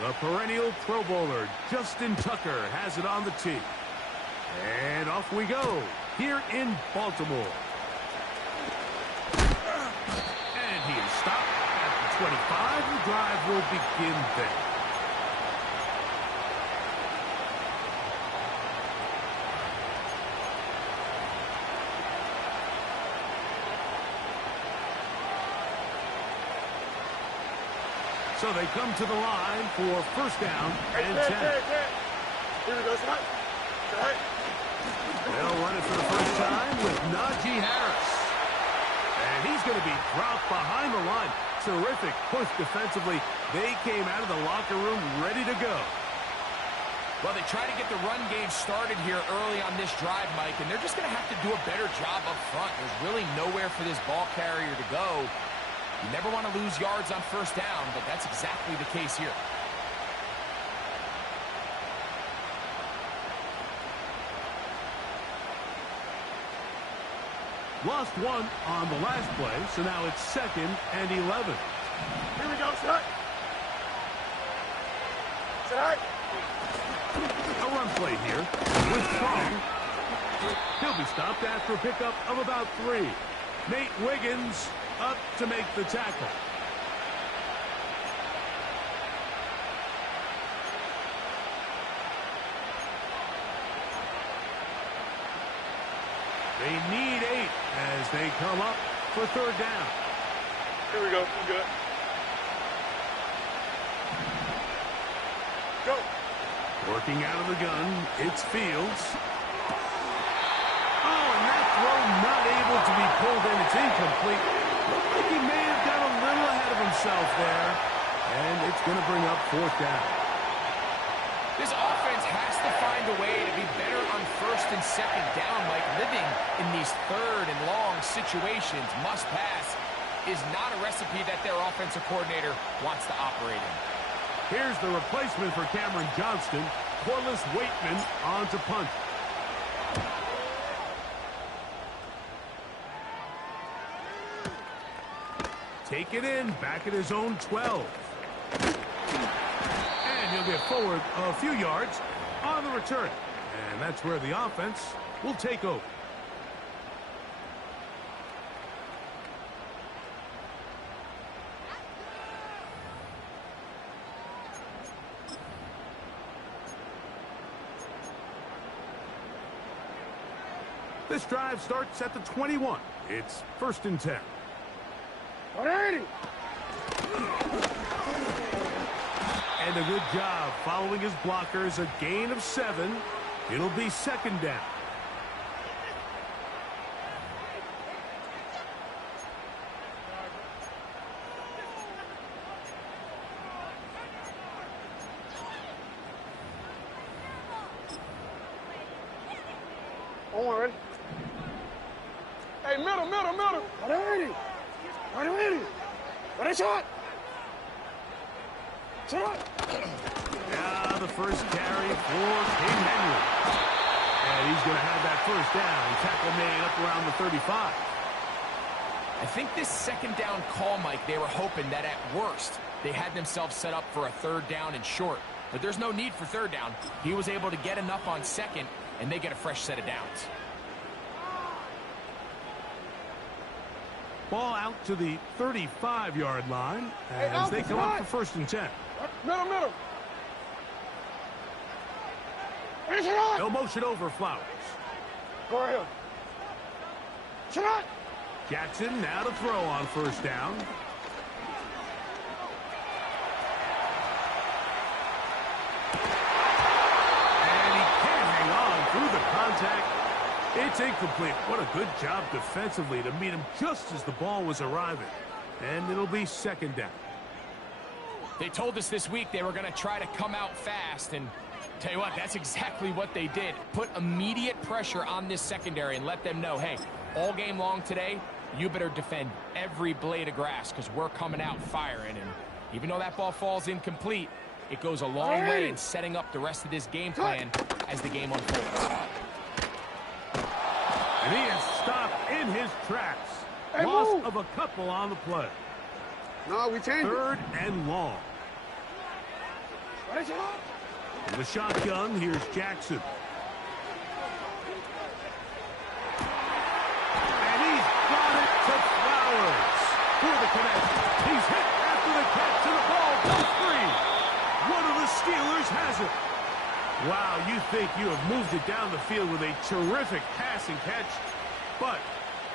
The perennial Pro Bowler, Justin Tucker, has it on the tee. And off we go, here in Baltimore. And he is stopped at the 25. The drive will begin there. So they come to the line for first down and 10. Here we go, son. They'll run it for the first time with Najee Harris. And he's going to be dropped behind the line. Terrific push defensively. They came out of the locker room ready to go. Well, they try to get the run game started here early on this drive, Mike, and they're just going to have to do a better job up front. There's really nowhere for this ball carrier to go. You never want to lose yards on first down, but that's exactly the case here. Lost one on the last play, so now it's 2nd and 11. Here we go, son. Son. A run play here with Strong. He'll be stopped after a pickup of about 3. Nate Wiggins up to make the tackle. They need 8 as they come up for third down. Here we go. We're good. Go. Working out of the gun, it's Fields. Oh, and that throw not able to be pulled in. It's incomplete. Looked like he may have got a little ahead of himself there. And it's going to bring up fourth down. This offense has to find a way to be better on first and second down. Like living in these third and long situations, must pass, is not a recipe that their offensive coordinator wants to operate in. Here's the replacement for Cameron Johnston. Corliss Waitman on to punt. Take it in, back at his own 12. And he'll get forward a few yards on the return. And that's where the offense will take over. This drive starts at the 21. It's 1st and 10. 180. And a good job following his blockers. A gain of 7. It'll be 2nd down. Oh, ready? Hey, middle. 180. 180. What a shot. Shot. Now the first carry for King Henry. And he's going to have that first down. Tackle made up around the 35. I think this second down call, Mike, they were hoping that at worst they had themselves set up for a third down and short. But there's no need for third down. He was able to get enough on second, and they get a fresh set of downs. Ball out to the 35-yard line as they come up for 1st and 10. Middle. They'll motion over Flowers. Go ahead. Shot. Jackson now to throw on first down. And he can't hang on through the contact. It's incomplete. What a good job defensively to meet him just as the ball was arriving. And it'll be 2nd down. They told us this week they were going to try to come out fast, and tell you what, that's exactly what they did. Put immediate pressure on this secondary and let them know, hey, all game long today, you better defend every blade of grass because we're coming out firing. And even though that ball falls incomplete, it goes a long way in setting up the rest of this game plan as the game unfolds. And he is stopped in his tracks. Hey, Loss move. of a couple on the play. No, we changed it. 3rd and long. In the shotgun, here's Jackson. And he's got it to Flowers. For the connect. He's hit after the catch, and the ball goes free. One of the Steelers has it. Wow, you think you have moved it down the field with a terrific pass and catch, but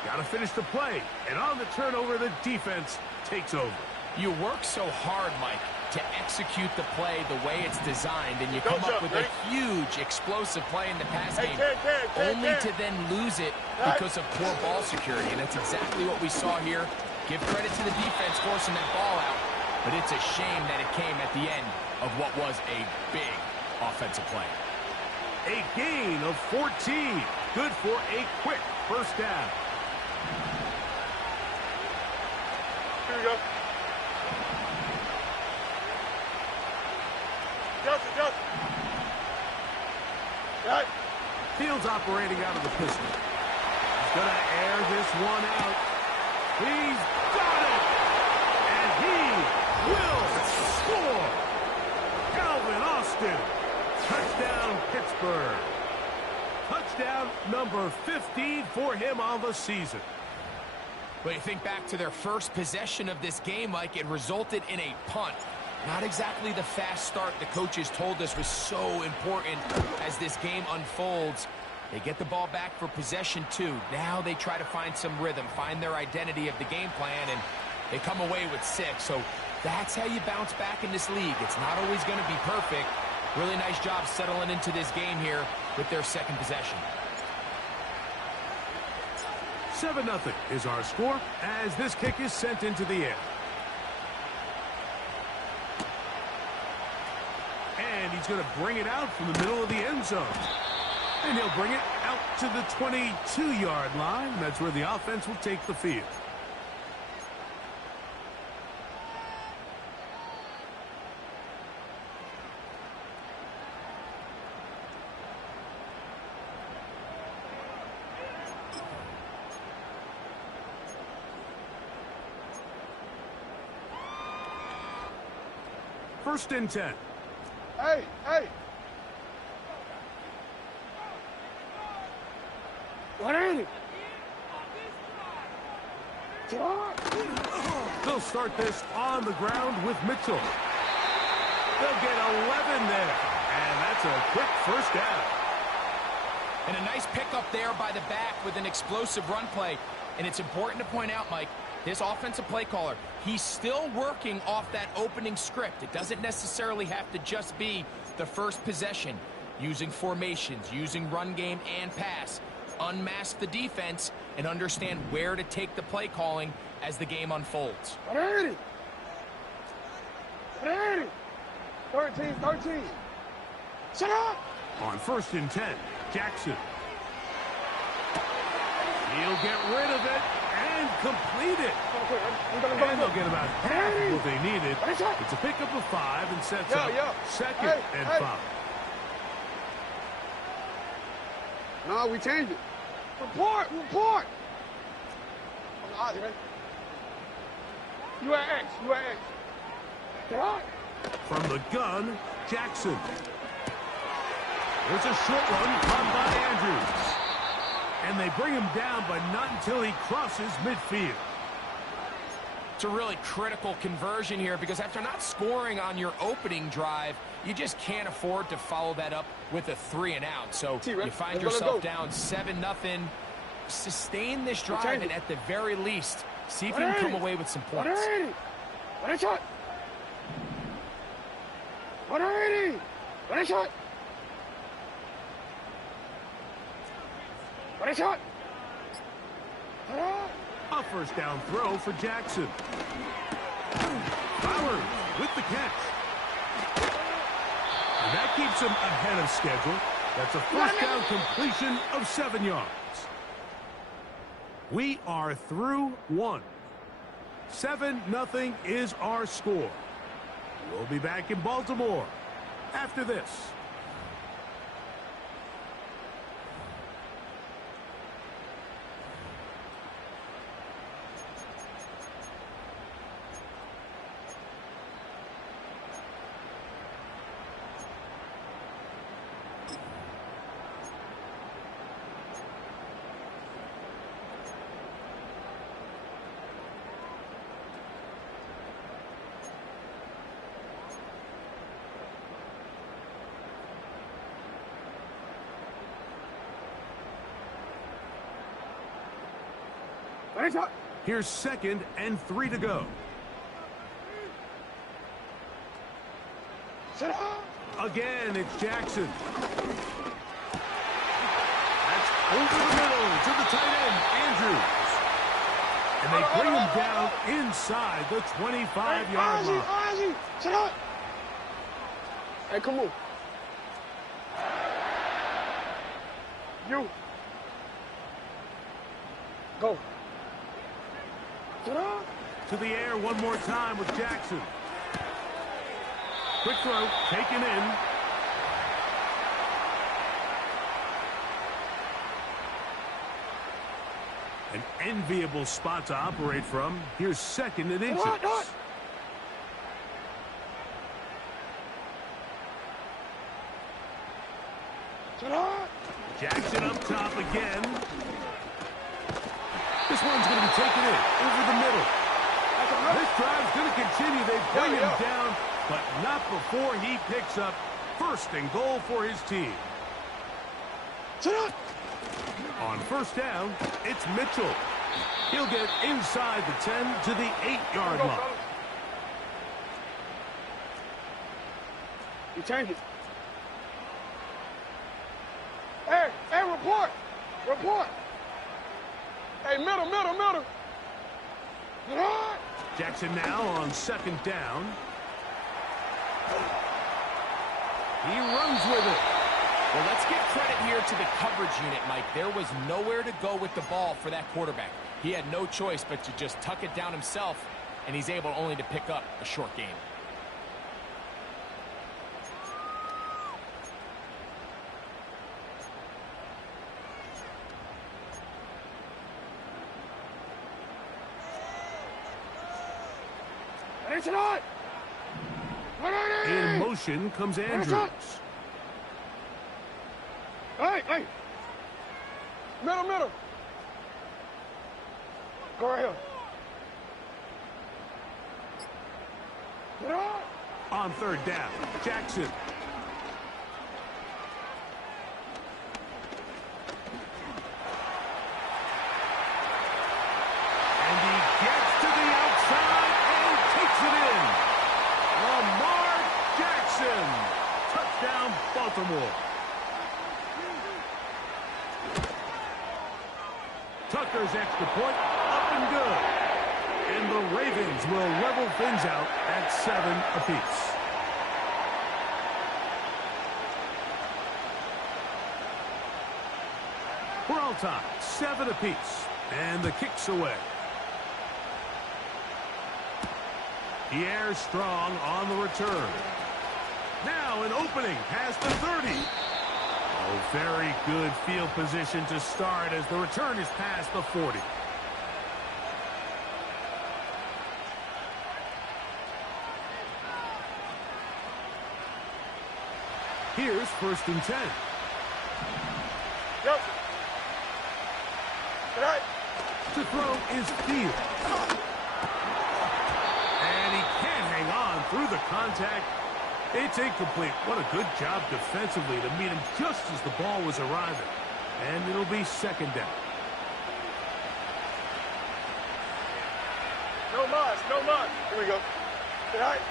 got to finish the play. And on the turnover, the defense takes over. You work so hard, Mike, to execute the play the way it's designed, and you come up with a huge, explosive play in the pass game, only to then lose it because of poor ball security. And that's exactly what we saw here. Give credit to the defense forcing that ball out, but it's a shame that it came at the end of what was a big offensive play. A gain of 14. Good for a quick first down. Here we go. Justin. Right. Fields operating out of the pistol. He's going to air this one out. He's got it! And he will score! Calvin Austin. Touchdown, Pittsburgh. Touchdown number 15 for him on the season. But you think back to their first possession of this game, Mike, it resulted in a punt. Not exactly the fast start the coaches told us was so important as this game unfolds. They get the ball back for possession 2. Now they try to find some rhythm, find their identity of the game plan, and they come away with 6. So that's how you bounce back in this league. It's not always going to be perfect. Really nice job settling into this game here with their second possession. 7-0 is our score as this kick is sent into the air. And he's going to bring it out from the middle of the end zone. And he'll bring it out to the 22-yard line. That's where the offense will take the field. First and 10. Hey. What ain't it? They'll start this on the ground with Mitchell. They'll get 11 there. And that's a quick first down. And a nice pickup there by the back with an explosive run play. And it's important to point out, Mike, this offensive play caller, he's still working off that opening script. It doesn't necessarily have to just be the first possession. Using formations, using run game and pass. Unmask the defense and understand where to take the play calling as the game unfolds. 13. 13. Shut up! On first and 10, Jackson. He'll get rid of it and complete it. And they'll get about half of what they needed. It's a pickup of 5 and sets up second and 5. No, we changed it. Report! On the odds, man. You at X. Get out. From the gun, Jackson. There's a short one caught by Andrews. And they bring him down, but not until he crosses midfield. It's a really critical conversion here because after not scoring on your opening drive, you just can't afford to follow that up with a 3 and out. So you find yourself down 7-0. Sustain this drive and at the very least, see if you can come away with some points. 180. 180. A first down throw for Jackson. Flowers with the catch. And that keeps him ahead of schedule. That's a first down completion of 7 yards. We are through 1. 7-0 is our score. We'll be back in Baltimore after this. Here's 2nd and 3 to go. Again, it's Jackson. That's over the middle to the tight end, Andrews. And they bring him down inside the 25-yard line. Sit up. Hey, come on. You. Go. Sit up. To the air one more time with Jackson. Quick throw, taken in. An enviable spot to operate from. Here's 2nd and inches. Jackson up top again. This one's going to be taken in over the middle. This drive's going to continue. They bring him down, but not before he picks up 1st and goal for his team. On 1st down, it's Mitchell. He'll get inside the 10 to the 8-yard line. You change it. Hey, report. Report. Hey, middle. Jackson now on 2nd down. He runs with it. Well, let's give credit here to the coverage unit, Mike. There was nowhere to go with the ball for that quarterback. He had no choice but to just tuck it down himself, and he's able only to pick up a short gain. In motion comes Andrews. Hey. Middle. Go right here. On 3rd down, Jackson. And he gets to the outside and takes it in. Lamar Jackson. Touchdown, Baltimore. Tucker's extra point, up and good. And the Ravens will level things out at 7 apiece. We're all tied, 7 apiece. And the kick's away. Pierre Strong on the return. Now an opening past the 30. Oh, very good field position to start as the return is past the 40. Here's 1st and 10. Yep. Right. To throw is Fields. And he can't hang on through the contact. It's incomplete. What a good job defensively to meet him just as the ball was arriving. And it'll be 2nd down. No loss. Here we go. Right.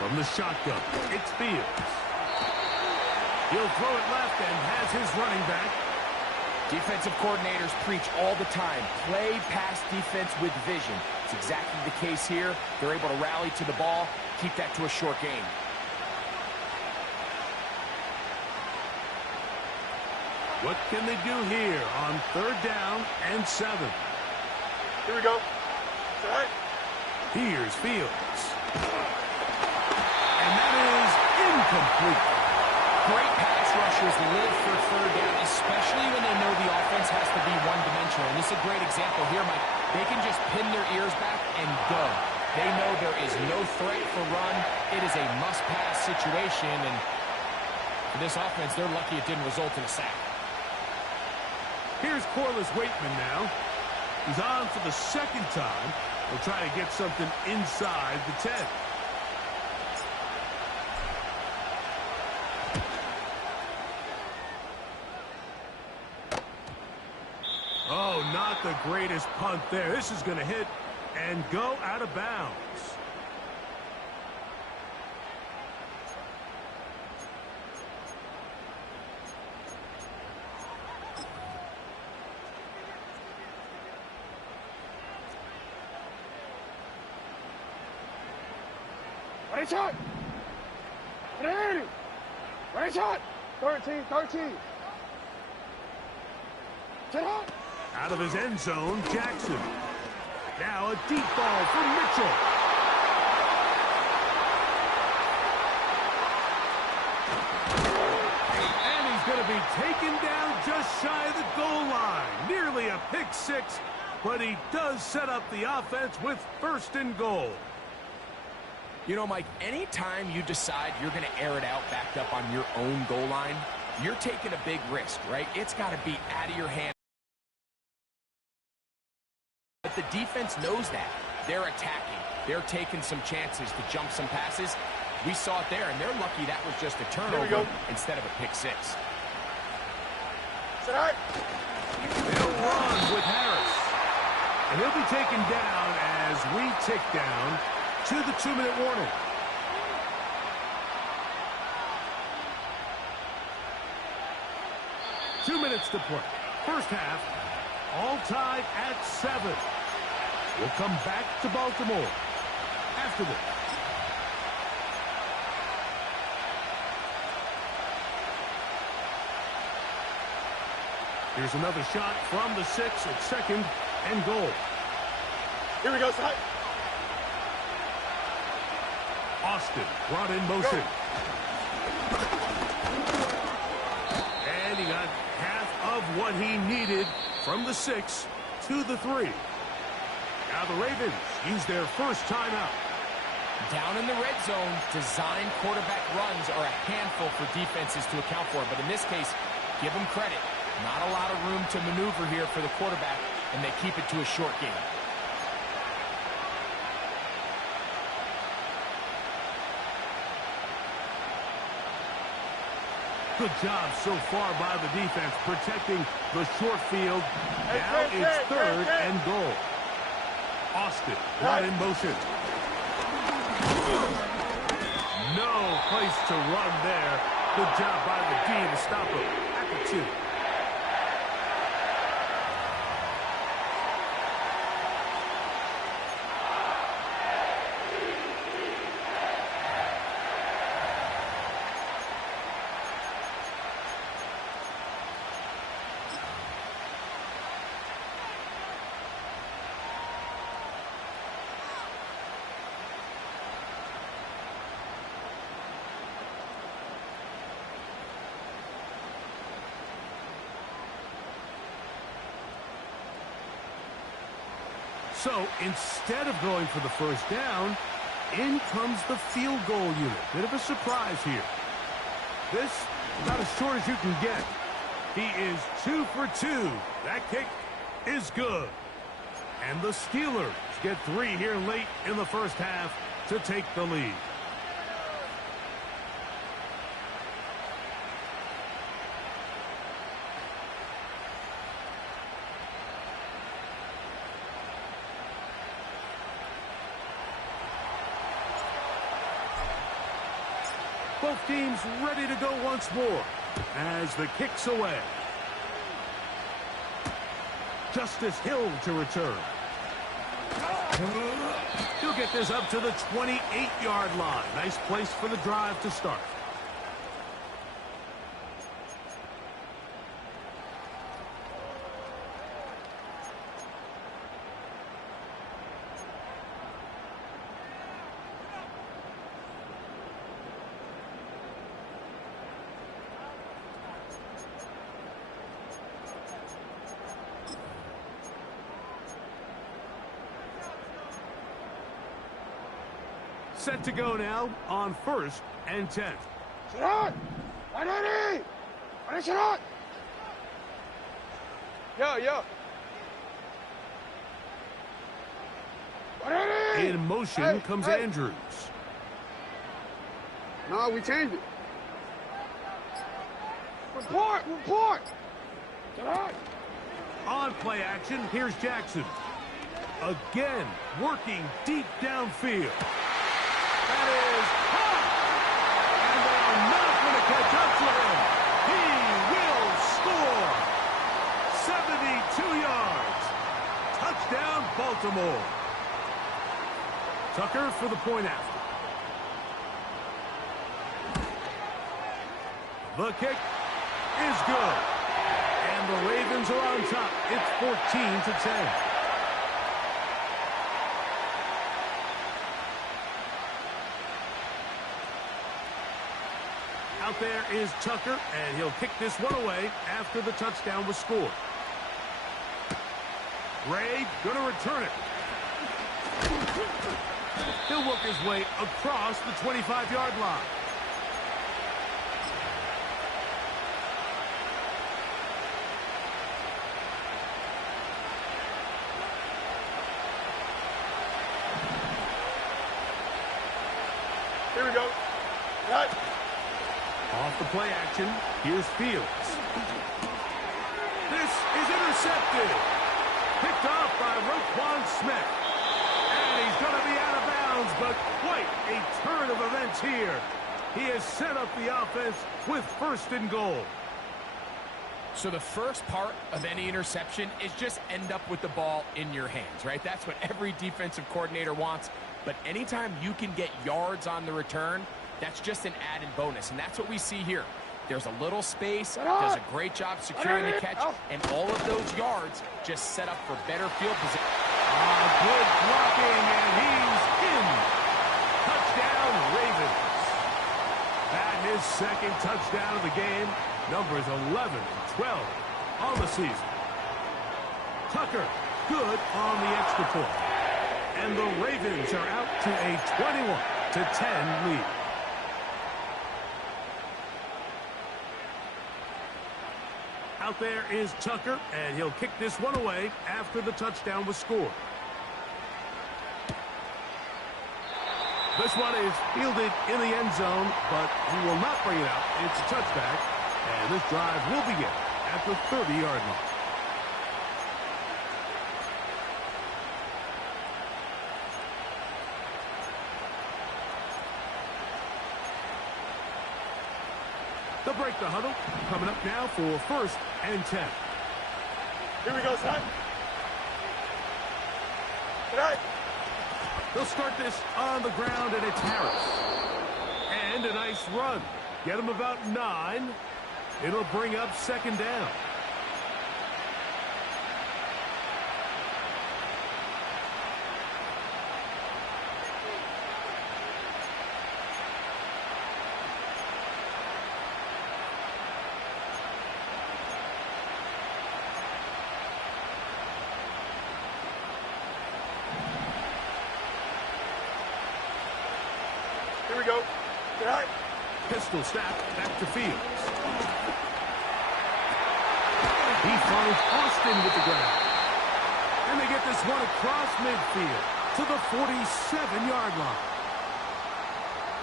From the shotgun, it's Fields. He'll throw it left and has his running back. Defensive coordinators preach all the time, play pass defense with vision. It's exactly the case here. They're able to rally to the ball, keep that to a short gain. What can they do here on 3rd down and 7? Here we go. Right. Here's Fields. And that is incomplete. Great pass rushers live for 3rd down, especially when they know the offense has to be one-dimensional. And this is a great example here, Mike. They can just pin their ears back and go. They know there is no threat for run. It is a must-pass situation, and for this offense, they're lucky it didn't result in a sack. Here's Corliss Waitman now. He's on for the 2nd time. He'll try to get something inside the 10. Oh, not Not the greatest punt there. This is going to hit and go out of bounds. Ready, shot. Ready. Ready, shot. 13. Sit up. Out of his end zone, Jackson. Now a deep ball for Mitchell. And he's going to be taken down just shy of the goal line. Nearly a pick six, but he does set up the offense with first and goal. You know, Mike, anytime you decide you're going to air it out backed up on your own goal line, you're taking a big risk, right? It's got to be out of your hand. But the defense knows that. They're attacking. They're taking some chances to jump some passes. We saw it there, and they're lucky that was just a turnover instead of a pick six. Sit. They'll run with Harris. And he'll be taken down as we tick down to the 2-minute warning. Two minutes to play. First half, all tied at 7. We'll come back to Baltimore after this. Here's another shot from the 6 at second and goal. Here we go, side. Austin brought in motion. And he got half of what he needed from the 6 to the 3. Now the Ravens use their first timeout. Down in the red zone, design quarterback runs are a handful for defenses to account for. But in this case, give them credit. Not a lot of room to maneuver here for the quarterback, and they keep it to a short game. Good job so far by the defense protecting the short field. Now it's third and goal. Austin brought in motion. No place to run there. Good job by the D to stop him at the 2. So instead of going for the first down, in comes the field goal unit. Bit of a surprise here. This about as short as you can get. He is 2 for 2. That kick is good. And the Steelers get 3 here late in the first half to take the lead. Both teams ready to go once more as the kick's away. Justice Hill to return. He'll get this up to the 28-yard line. Nice place for the drive to start. Set to go now on 1st and 10. Shot! Ready! Ready, shot! Yo. Ready! In motion comes Andrews. No, we changed it. Report! Shot! On play action, here's Jackson. Again, working deep downfield. That is hot! And they are not going to catch up to him. He will score. 72 yards. Touchdown, Baltimore. Tucker for the point after. The kick is good. And the Ravens are on top. It's 14-10. Out there is Tucker, and he'll kick this one away after the touchdown was scored. Ray going to return it. He'll work his way across the 25-yard line. Here we go. Right. Off the play action, here's Fields. This is intercepted. Picked off by Roquan Smith. And he's going to be out of bounds, but quite a turn of events here. He has set up the offense with first and goal. So the first part of any interception is just end up with the ball in your hands, right? That's what every defensive coordinator wants. But anytime you can get yards on the return, that's just an added bonus. And that's what we see here. There's a little space, does a great job securing the catch, and all of those yards just set up for better field position. Good blocking, and he's in. Touchdown, Ravens. And his second touchdown of the game, numbers 11 and 12 on the season. Tucker, good on the extra point. And the Ravens are out to a 21-10 lead. Out there is Tucker, and he'll kick this one away after the touchdown was scored. This one is fielded in the end zone, but he will not bring it out. It's a touchback, and this drive will begin at the 30-yard line. They'll break the huddle. Coming up now for first and 10. Here we go, son. Tonight. They'll start this on the ground, and it's Harris. And a nice run. Get him about 9. It'll bring up second down. Here we go. Tonight. Pistol snap back to Fields. He finds Austin with the ground. And they get this one across midfield to the 47-yard line.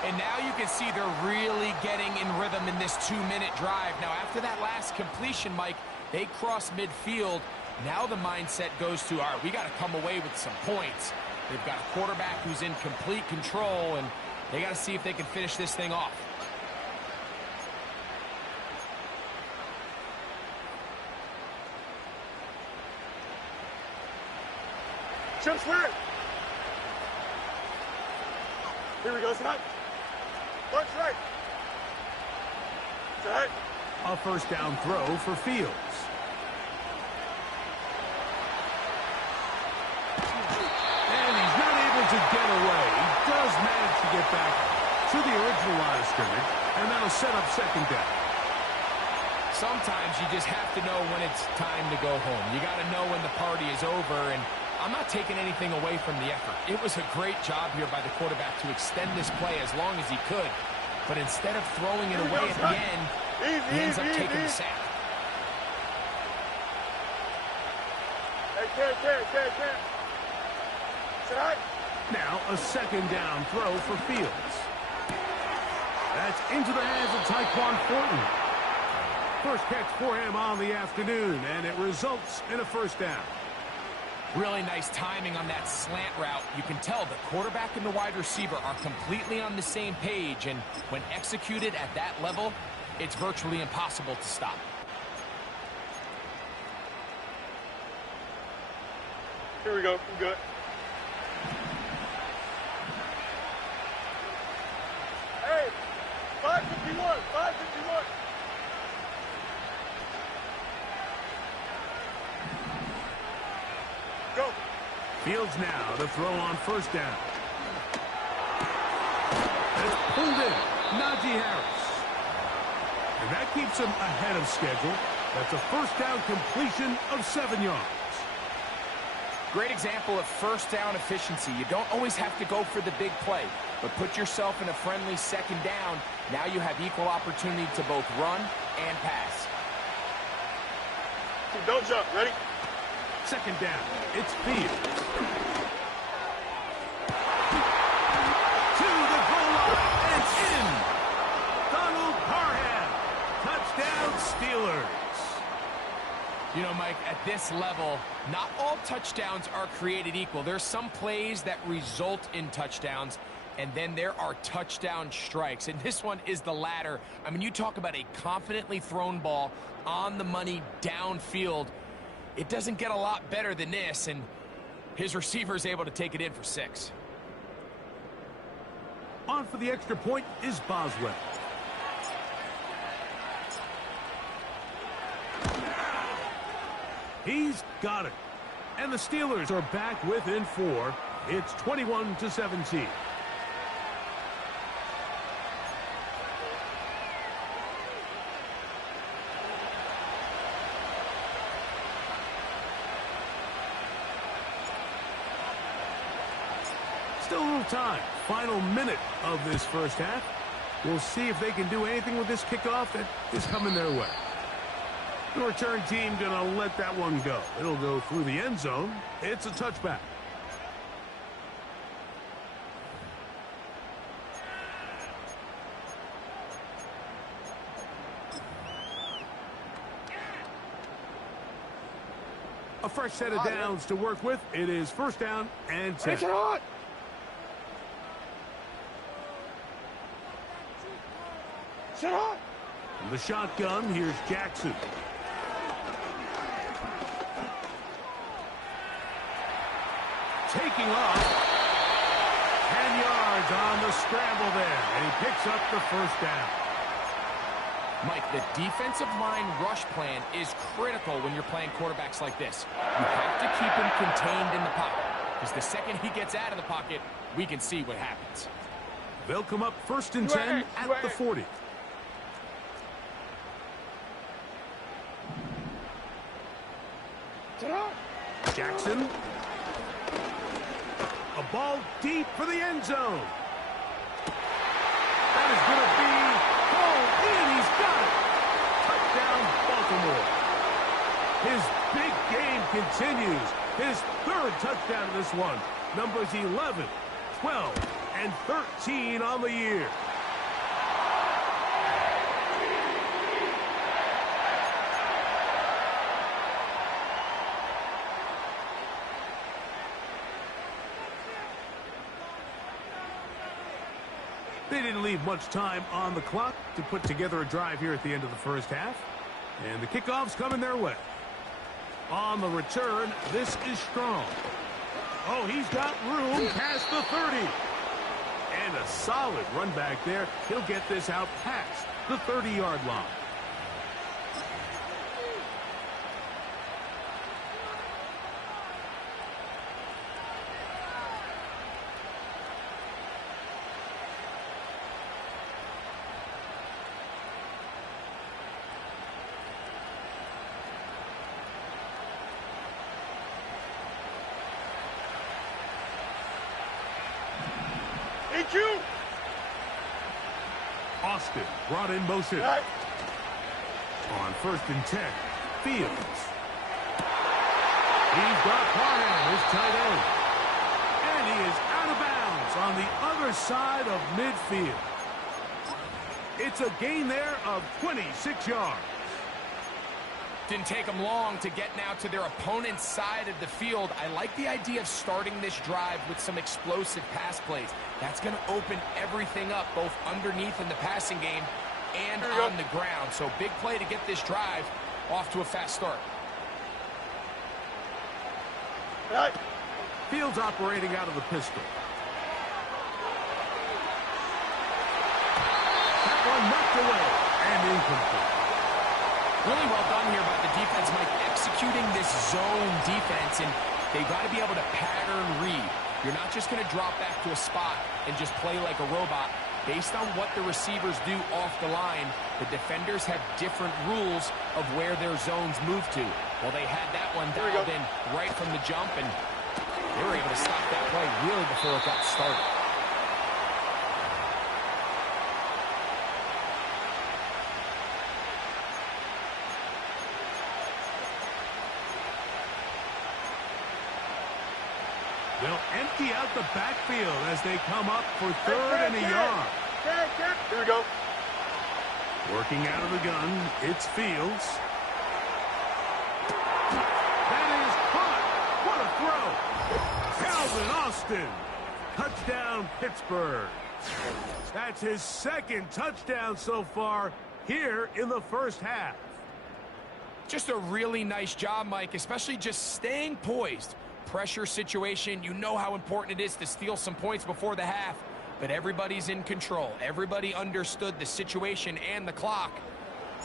And now you can see they're really getting in rhythm in this 2-minute drive. Now, after that last completion, Mike, they cross midfield. Now the mindset goes to, all right, we got to come away with some points. They've got a quarterback who's in complete control, and they got to see if they can finish this thing off. Chip square. Here we go, tonight. Watch right. Tonight. A first down throw for Fields. And he's not able to get away. He does manage to get back to the original line of scrimmage, and that'll set up second down. Sometimes you just have to know when it's time to go home. You got to know when the party is over, and I'm not taking anything away from the effort. It was a great job here by the quarterback to extend this play as long as he could, but instead of throwing it away at the end, he ends up taking the sack. Hey, can't. Tonight. Now a second down throw for Fields. That's into the hands of Tyquan Thornton. First catch for him on the afternoon, and it results in a first down. Really nice timing on that slant route. You can tell the quarterback and the wide receiver are completely on the same page, and when executed at that level, it's virtually impossible to stop. Here we go. I'm good. Hey, 551, 551. Go. Fields now to throw on first down. That's pulled in. Najee Harris. And that keeps him ahead of schedule. That's a first down completion of 7 yards. Great example of first down efficiency. You don't always have to go for the big play, but put yourself in a friendly second down. Now you have equal opportunity to both run and pass. Don't jump. Ready? Second down. It's Fields. To the goal line and in. Donald Parham. Touchdown Steelers. You know, Mike, at this level, not all touchdowns are created equal. There's some plays that result in touchdowns, and then there are touchdown strikes. And this one is the latter. I mean, you talk about a confidently thrown ball on the money downfield. It doesn't get a lot better than this, and his receiver is able to take it in for 6. On for the extra point is Boswell. He's got it. And the Steelers are back within 4. It's 21-17. Still a little time. Final minute of this first half. We'll see if they can do anything with this kickoff that is coming their way. The return team going to let that one go. It'll go through the end zone. It's a touchback. A fresh set of downs to work with. It is first down and 10. Get on. Shut up. From the shotgun, here's Jackson. Taking off. 10 yards on the scramble there, and he picks up the first down. Mike, the defensive line rush plan is critical when you're playing quarterbacks like this. You have to keep him contained in the pocket, because the second he gets out of the pocket, we can see what happens. They'll come up first and 10 at the 40. Jackson. A ball deep for the end zone. That is going to be pulled in. He's got it. Touchdown, Baltimore. His big game continues. His 3rd touchdown of this one. Numbers 11, 12, and 13 on the year. They didn't leave much time on the clock to put together a drive here at the end of the first half. And the kickoff's coming their way. On the return, this is Strong. Oh, he's got room past the 30. And a solid run back there. He'll get this out past the 30-yard line. EQ. Austin brought in motion. Right. On first and 10, Fields. He's got Parham, his tight end. And he is out of bounds on the other side of midfield. It's a gain there of 26 yards. Didn't take them long to get now to their opponent's side of the field. I like the idea of starting this drive with some explosive pass plays. That's going to open everything up, both underneath in the passing game and on the ground. So big play to get this drive off to a fast start. Fields operating out of the pistol. That one knocked away and incomplete. Really well done here by the defense, Mike, executing this zone defense, and they've got to be able to pattern read. You're not just going to drop back to a spot and just play like a robot. Based on what the receivers do off the line, the defenders have different rules of where their zones move to. Well, they had that one dialed in right from the jump, and they were able to stop that play really before it got started. They'll empty out the backfield as they come up for third and a yard. Here we go. Working out of the gun, it's Fields. That is caught. What a throw. Calvin Austin. Touchdown, Pittsburgh. That's his second touchdown so far here in the first half. Just a really nice job, Mike, especially just staying poised. Pressure situation, you know how important it is to steal some points before the half, but everybody's in control. Everybody understood the situation and the clock,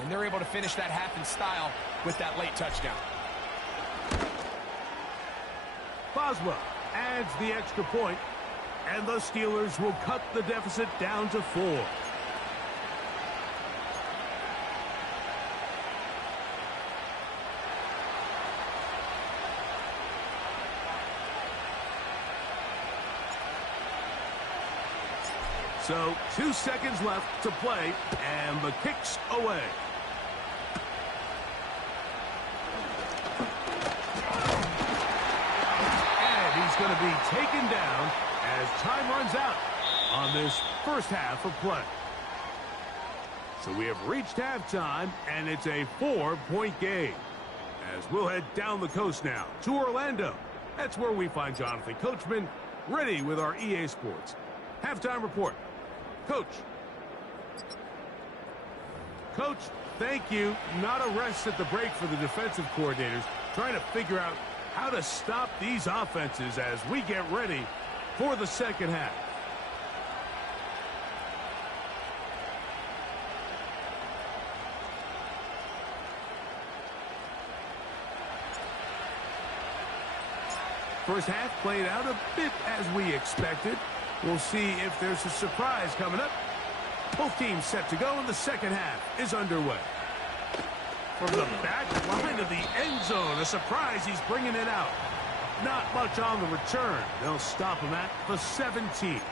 and they're able to finish that half in style with that late touchdown. Boswell adds the extra point, and the Steelers will cut the deficit down to 4. So 2 seconds left to play, and the kick's away. And he's going to be taken down as time runs out on this first half of play. So we have reached halftime, and it's a 4-point game. As we'll head down the coast now to Orlando. That's where we find Jonathan Coachman ready with our EA Sports halftime report. Coach, thank you. Not a rest at the break for the defensive coordinators, trying to figure out how to stop these offenses as we get ready for the second half. First half played out a bit as we expected. We'll see if there's a surprise coming up. Both teams set to go, and the second half is underway. From the back line of the end zone, a surprise, he's bringing it out. Not much on the return. They'll stop him at the 17.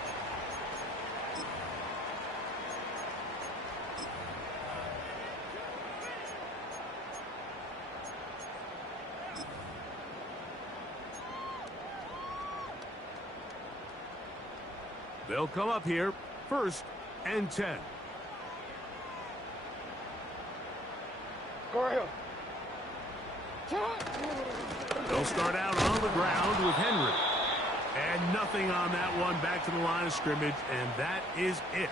They'll come up here, 1st and 10. They'll start out on the ground with Henry. And nothing on that one, back to the line of scrimmage, and that is it.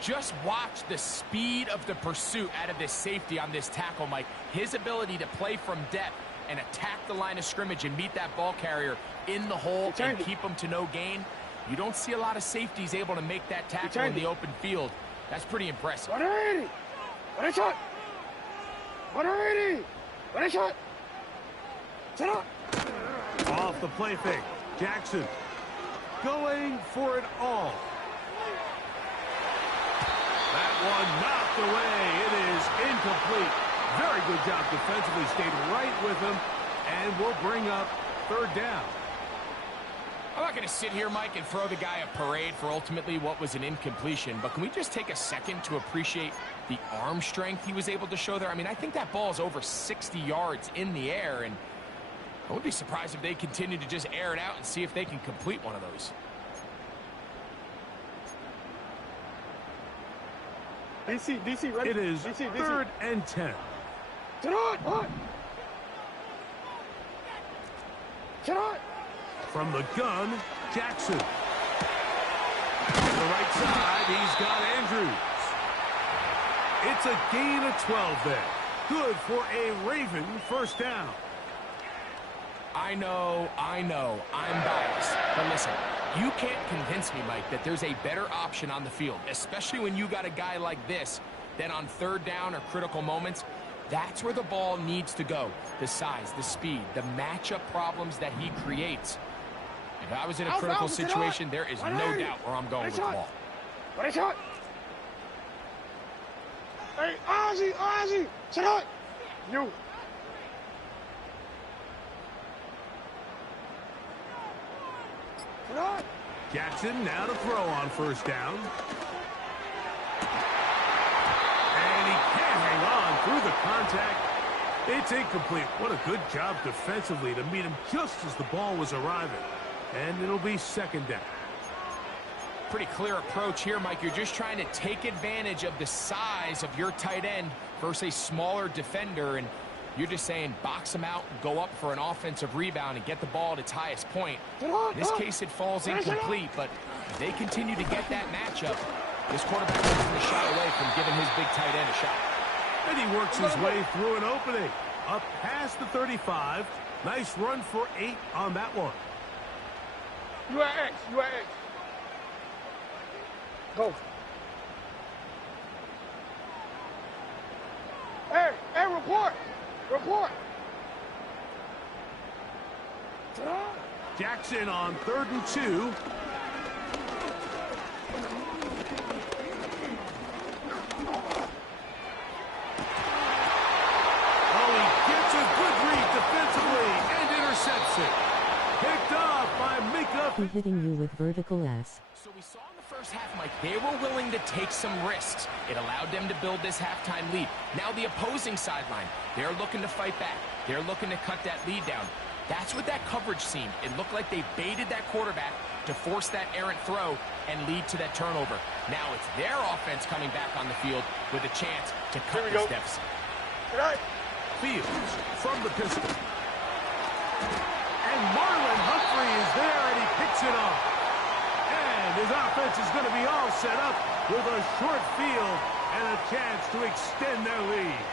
Just watch the speed of the pursuit out of this safety on this tackle, Mike. His ability to play from depth and attack the line of scrimmage and meet that ball carrier in the hole and keep him to no gain. You don't see a lot of safeties able to make that tackle in the open field. That's pretty impressive. 180! What a shot! 180! What a shot! Set up! Off the play fake. Jackson going for it all. That one knocked away. It is incomplete. Very good job defensively. Stayed right with him, and will bring up 3rd down. I'm not going to sit here, Mike, and throw the guy a parade for ultimately what was an incompletion, but can we just take a second to appreciate the arm strength he was able to show there? I mean, I think that ball is over 60 yards in the air, and I would be surprised if they continue to just air it out and see if they can complete one of those. DC, ready? It is DC. 3rd and 10. Sit on. Hot. Sit on. From the gun, Jackson. To the right side, he's got Andrews. It's a gain of 12 there. Good for a Raven first down. I know, I'm biased. But listen, you can't convince me, Mike, that there's a better option on the field, especially when you got a guy like this, that on third down or critical moments, that's where the ball needs to go. The size, the speed, the matchup problems that he creates. If I was in a critical situation, there is no doubt where I'm going with the ball. What a shot! Hey, Ozzy! Sit on! You! Sit on! Jackson now to throw on first down. And he can't hang on through the contact. It's incomplete. What a good job defensively to meet him just as the ball was arriving. And it'll be second down. Pretty clear approach here, Mike. You're just trying to take advantage of the size of your tight end versus a smaller defender, and you're just saying box him out, go up for an offensive rebound, and get the ball at its highest point. In this case, it falls incomplete, but if they continue to get that matchup, this quarterback isn't a shot away from giving his big tight end a shot. And he works his way through an opening. Up past the 35. Nice run for 8 on that one. You are X. Go. Hey, report. Jackson on 3rd and 2. Oh, he gets a good read defensively and intercepts it. Picked off by Mika. Hitting you with vertical S. So we saw in the first half, Mike, they were willing to take some risks. It allowed them to build this halftime lead. Now the opposing sideline, they're looking to fight back. They're looking to cut that lead down. That's what that coverage seemed. It looked like they baited that quarterback to force that errant throw and lead to that turnover. Now it's their offense coming back on the field with a chance to cut this deficit. Fields from the pistol. And Marlon Humphrey is there, and he picks it off. And his offense is going to be all set up with a short field and a chance to extend their lead.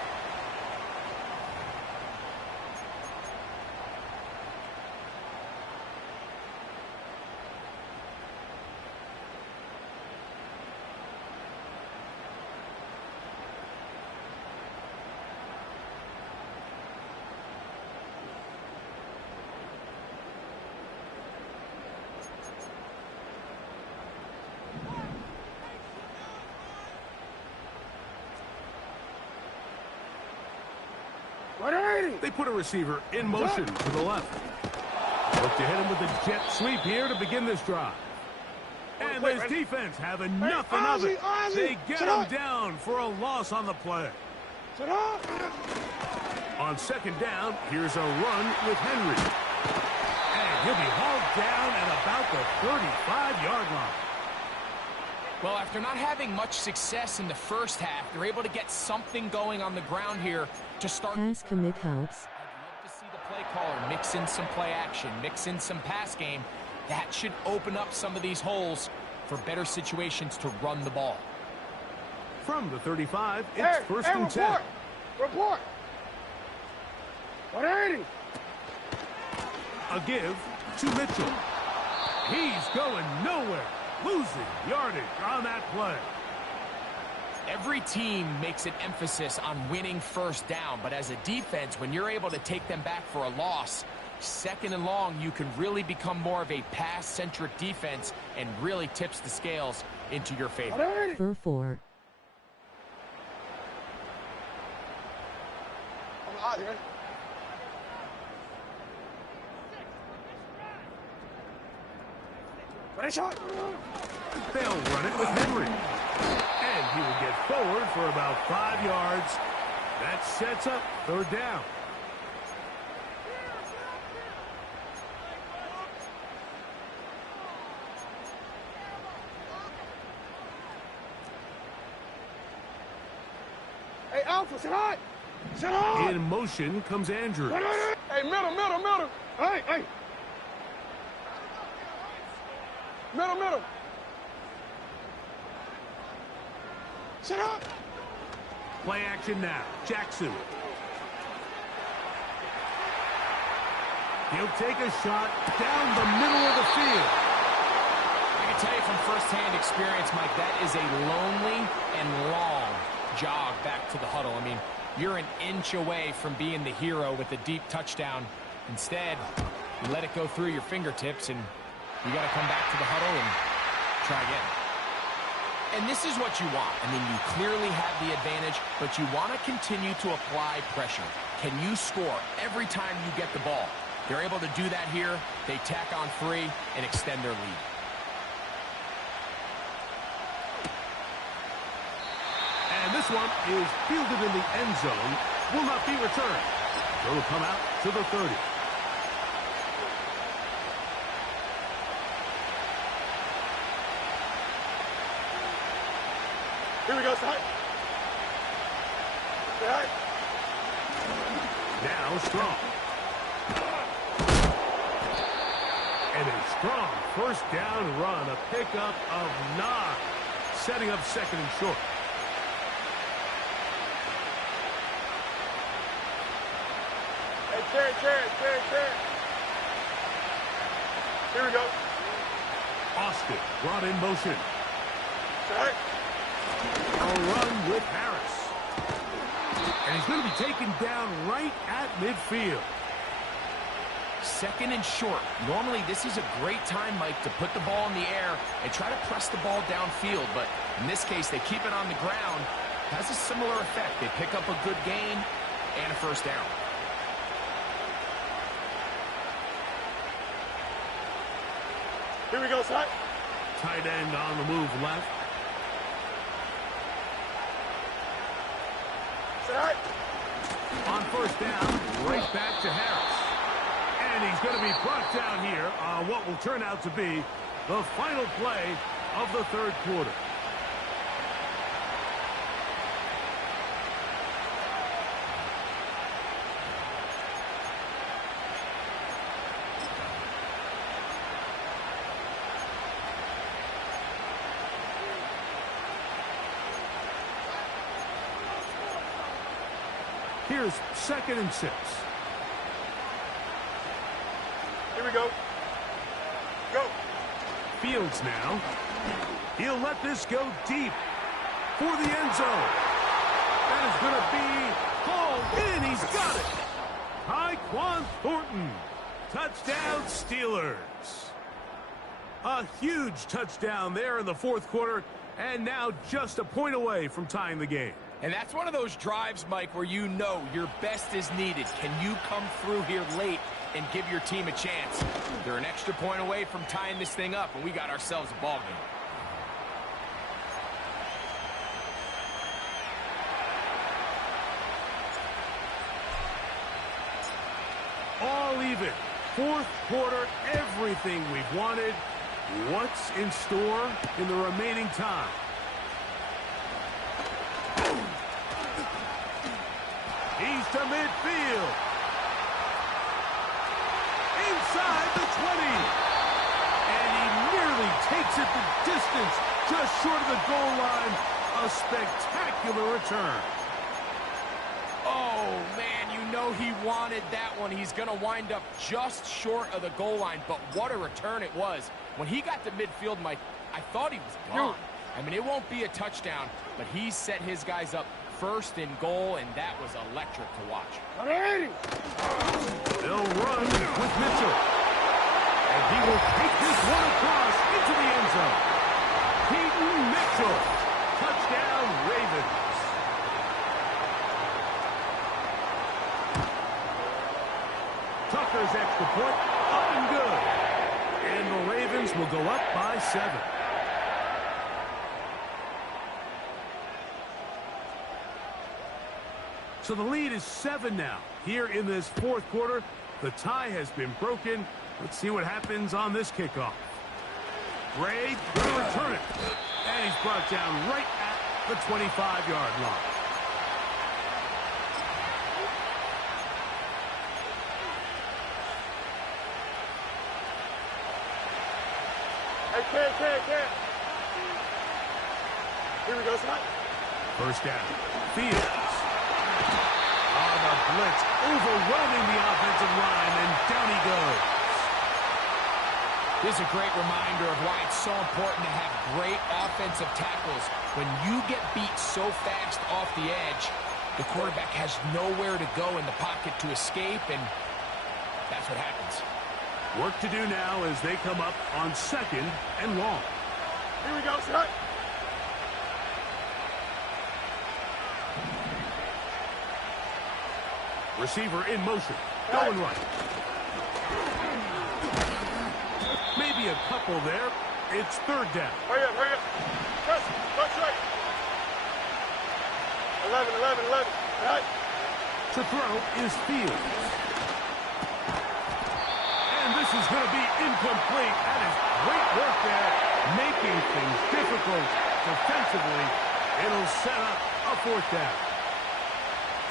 They put a receiver in motion to the left. Look to hit him with a jet sweep here to begin this drive. And this defense having nothing of it. They get him down for a loss on the play. On second down, here's a run with Henry. And he'll be hauled down at about the 35-yard line. Well, after not having much success in the first half, they're able to get something going on the ground here to start. Pass commit helps. I'd love to see the play caller mix in some play action, mix in some pass game. That should open up some of these holes for better situations to run the ball. From the 35, it's first and 10. Report. 180. A give to Mitchell. He's going nowhere. Losing yardage on that play. Every team makes an emphasis on winning first down, but as a defense, when you're able to take them back for a loss, second and long, you can really become more of a pass-centric defense and really tips the scales into your favor. For 4. They'll run it with Henry. And he will get forward for about 5 yards. That sets up third down. Hey, Alpha, sit hot. Sit on! In motion comes Andrews. Hey, middle. Hey. Middle. Sit up. Play action now. Jackson. He'll take a shot down the middle of the field. I can tell you from firsthand experience, Mike, that is a lonely and long jog back to the huddle. I mean, you're an inch away from being the hero with a deep touchdown. Instead, you let it go through your fingertips, and you got to come back to the huddle and try again. And this is what you want. I mean, you clearly have the advantage, but you want to continue to apply pressure. Can you score every time you get the ball? They're able to do that here. They tack on 3 and extend their lead. And this one is fielded in the end zone. Will not be returned. So it'll come out to the 30. Here we go, Sai. Now Strong. And a strong first down run. A pickup of 9. Setting up second and short. Hey, Jared. Here we go. Austin brought in motion. Sai. A run with Harris. And he's going to be taken down right at midfield. Second and short. Normally, this is a great time, Mike, to put the ball in the air and try to press the ball downfield. But in this case, they keep it on the ground. Has a similar effect. They pick up a good gain and a first down. Here we go, Sai. Tight end on the move left. Sai. On first down, right back to Harris. And he's going to be brought down here on what will turn out to be the final play of the third quarter. Here's 2nd and 6. Here we go. Go. Fields now. He'll let this go deep for the end zone. That is going to be hauled in. He's got it. Tyquan Thornton. Touchdown Steelers. A huge touchdown there in the fourth quarter, and now just a point away from tying the game. And that's one of those drives, Mike, where you know your best is needed. Can you come through here late and give your team a chance? They're an extra point away from tying this thing up, and we got ourselves a ball game. All even. Fourth quarter, everything we've wanted. What's in store in the remaining time? He's to midfield. Inside the 20. And he nearly takes it the distance, just short of the goal line. A spectacular return. Oh, man, you know he wanted that one. He's going to wind up just short of the goal line, but what a return it was. When he got to midfield, Mike, I thought he was gone. I mean, it won't be a touchdown, but he set his guys up first and goal, and that was electric to watch. They'll run with Mitchell. And he will take this one across into the end zone. Peyton Mitchell. Touchdown, Ravens. Tucker's extra point up and good. And the Ravens will go up by 7. So the lead is 7 now. Here in this fourth quarter, the tie has been broken. Let's see what happens on this kickoff. Gray will return it. And he's brought down right at the 25-yard line. Hey, kid. Here we go, son. First down. Fields. Oh, the blitz overwhelming the offensive line, and down he goes. This is a great reminder of why it's so important to have great offensive tackles. When you get beat so fast off the edge, the quarterback has nowhere to go in the pocket to escape, and that's what happens. Work to do now as they come up on 2nd and long. Here we go, son. Receiver in motion. Going right. Maybe a couple there. It's 3rd down. Hurry up. Press right. 11. Right. To throw is Fields. And this is going to be incomplete. That is great work there, making things difficult defensively. It'll set up a 4th down.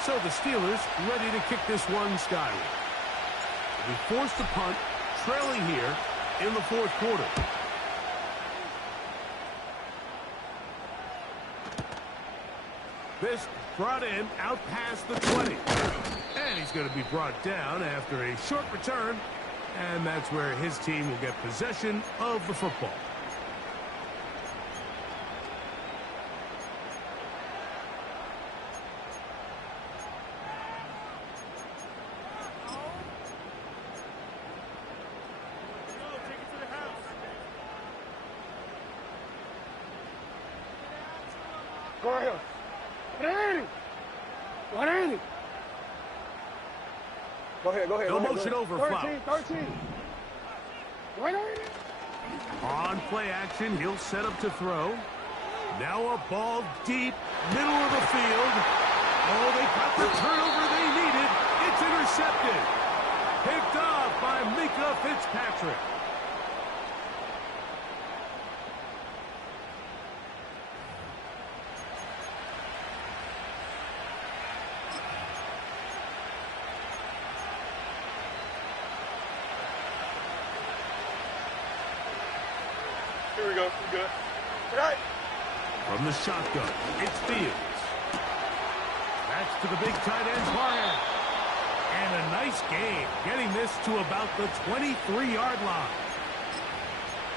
So the Steelers ready to kick this one skyward. They forced to punt, trailing here in the 4th quarter. This brought in out past the 20. And he's going to be brought down after a short return. And that's where his team will get possession of the football. Go ahead. 180. Go ahead. No motion over, 13. 180. On play action, he'll set up to throw. Now a ball deep, middle of the field. Oh, they got the turnover they needed. It's intercepted. Picked off by Mika Fitzpatrick. Here we go. We good. Right. From the shotgun, it's Fields. That's to the big tight end, Parham. And a nice game, getting this to about the 23-yard line.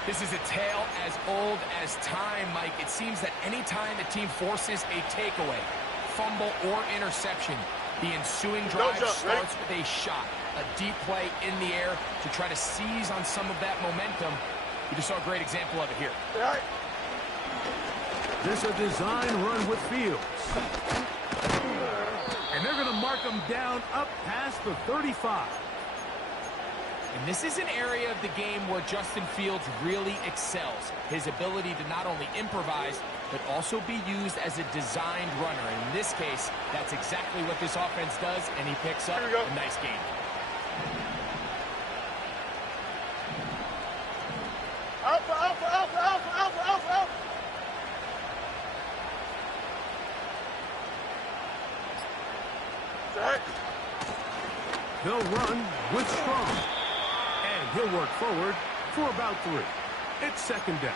This is a tale as old as time, Mike. It seems that any time a team forces a takeaway, fumble, or interception, the ensuing drive starts with a shot, a deep play in the air to try to seize on some of that momentum. We just saw a great example of it here. Right. This is a design run with Fields. And they're going to mark him down up past the 35. And this is an area of the game where Justin Fields really excels. His ability to not only improvise, but also be used as a designed runner. And in this case, that's exactly what this offense does, and he picks up a nice game. Alpha. Right. They'll run with Strong. And he'll work forward for about 3. It's 2nd down.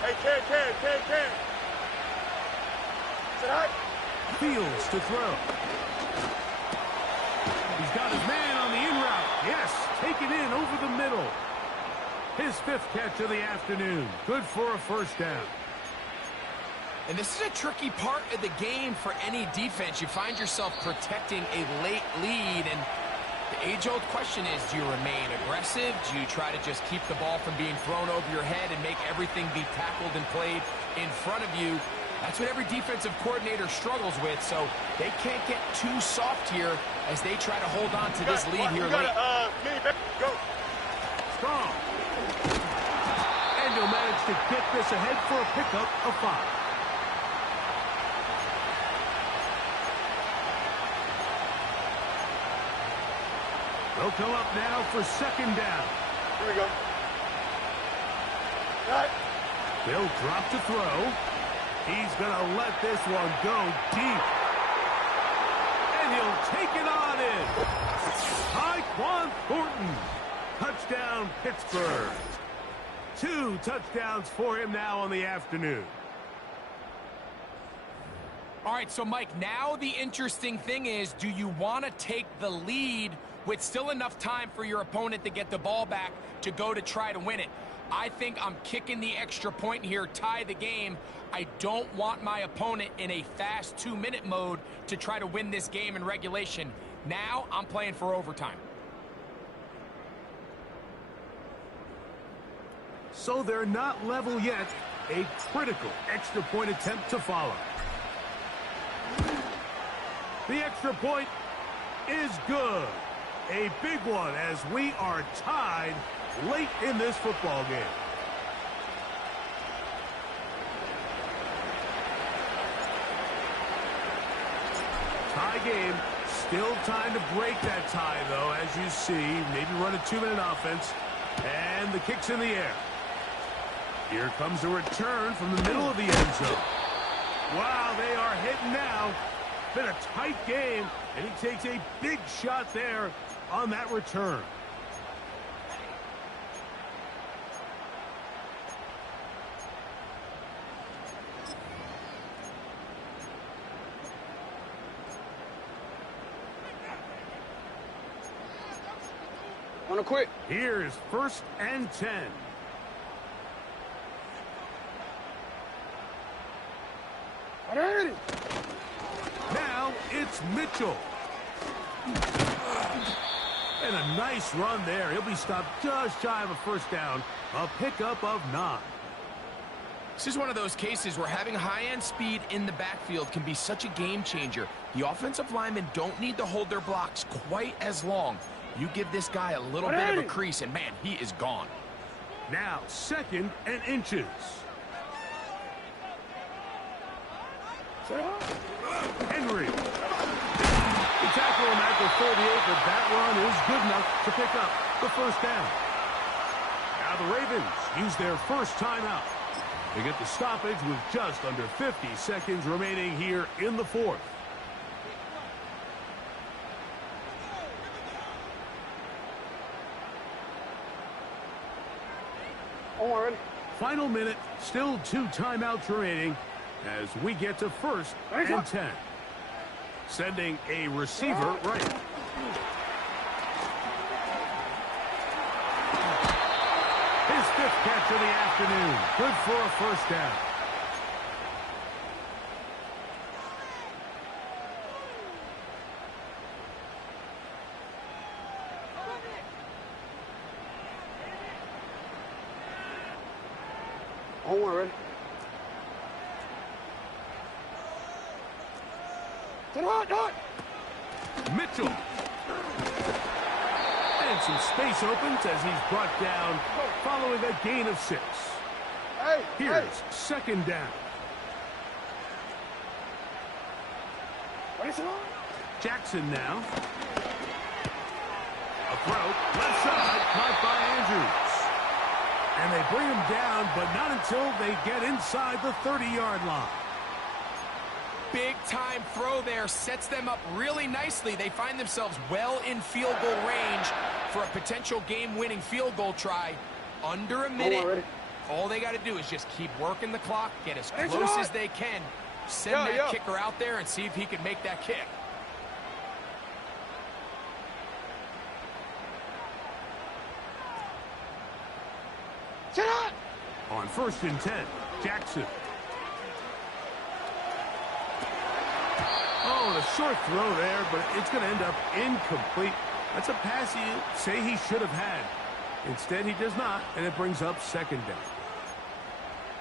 Hey, can. Right. Fields to throw. He's got his man on the in route. Yes, taken in over the middle. His 5th catch of the afternoon. Good for a 1st down. And this is a tricky part of the game for any defense. You find yourself protecting a late lead, and the age-old question is, do you remain aggressive? Do you try to just keep the ball from being thrown over your head and make everything be tackled and played in front of you? That's what every defensive coordinator struggles with, so they can't get too soft here as they try to hold on to this lead here late. Go. Strong. And he'll manage to get this ahead for a pickup of 5. They'll come up now for 2nd down. Here we go. Right. They'll drop to throw. He's going to let this one go deep. And he'll take it on in. Tyquan Thornton. Touchdown, Pittsburgh. 2 touchdowns for him now on the afternoon. All right, so Mike, now the interesting thing is, do you want to take the lead with still enough time for your opponent to get the ball back to go to try to win it? I think I'm kicking the extra point here, tie the game. I don't want my opponent in a fast 2-minute mode to try to win this game in regulation. Now I'm playing for overtime. So they're not level yet. A critical extra point attempt to follow. The extra point is good. A big one as we are tied late in this football game. Tie game. Still time to break that tie, though, as you see. Maybe run a 2-minute offense. And the kick's in the air. Here comes a return from the middle of the end zone. Wow, they are hitting now. Been a tight game, and he takes a big shot there on that return. Wanna quit? Here's 1st and 10. Alrighty. Now it's Mitchell. And a nice run there. He'll be stopped just shy of a first down. A pickup of 9. This is one of those cases where having high-end speed in the backfield can be such a game changer. The offensive linemen don't need to hold their blocks quite as long. You give this guy a little bit of a crease, and man, he is gone. Now 2nd and inches. Henry. The tackle him at the 38, but that run is good enough to pick up the first down. Now the Ravens use their first timeout. They get the stoppage with just under 50 seconds remaining here in the 4th. Alright. Final minute, still 2 timeouts remaining as we get to 1st and 10. Sending a receiver right. His 5th catch of the afternoon. Good for a first down. Alright. Mitchell. And some space opens as he's brought down following a gain of 6. Here's 2nd down. Jackson now. A throw, left side, caught by Andrews. And they bring him down, but not until they get inside the 30-yard line. Big-time throw there, sets them up really nicely. They find themselves well in field goal range for a potential game-winning field goal try. Under a minute. All they got to do is just keep working the clock, get as close as they can, send that kicker out there and see if he can make that kick. On 1st and 10, Jackson. Oh, a short throw there, but it's going to end up incomplete. That's a pass you say he should have had. Instead, he does not, and it brings up 2nd down.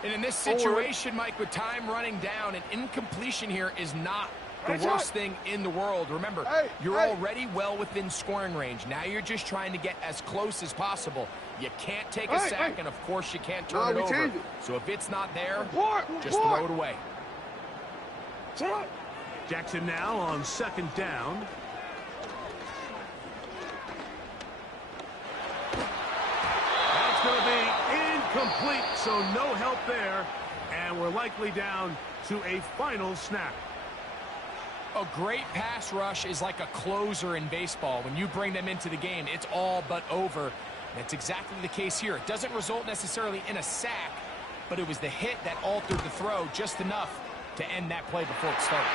And in this situation, Mike, with time running down, an incompletion here is not the worst thing in the world. Remember, you're already well within scoring range. Now you're just trying to get as close as possible. You can't take a sack, and of course you can't turn it over. So if it's not there, just throw it away. Jackson now on 2nd down. That's going to be incomplete, so no help there. And we're likely down to a final snap. A great pass rush is like a closer in baseball. When you bring them into the game, it's all but over. That's exactly the case here. It doesn't result necessarily in a sack, but it was the hit that altered the throw just enough to end that play before it started.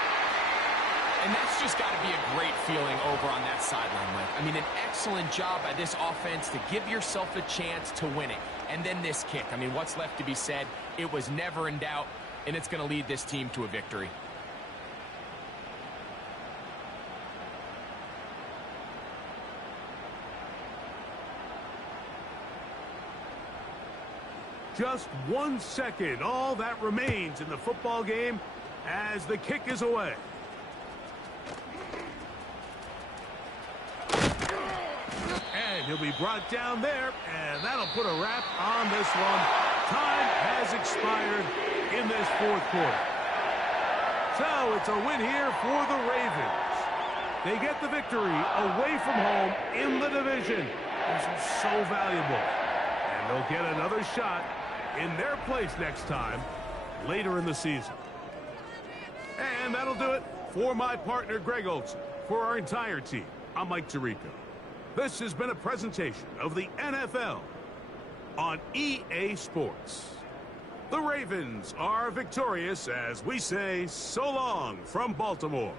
And that's just got to be a great feeling over on that sideline, Mike. I mean, an excellent job by this offense to give yourself a chance to win it. And then this kick. I mean, what's left to be said? It was never in doubt, and it's going to lead this team to a victory. Just 1 second, all that remains in the football game as the kick is away. And he'll be brought down there, and that'll put a wrap on this one. Time has expired in this fourth quarter. So it's a win here for the Ravens. They get the victory away from home in the division. This is so valuable. And they'll get another shot in their place next time, later in the season. And that'll do it for my partner, Greg Olson. For our entire team, I'm Mike Tirico. This has been a presentation of the NFL on EA Sports. The Ravens are victorious as we say so long from Baltimore.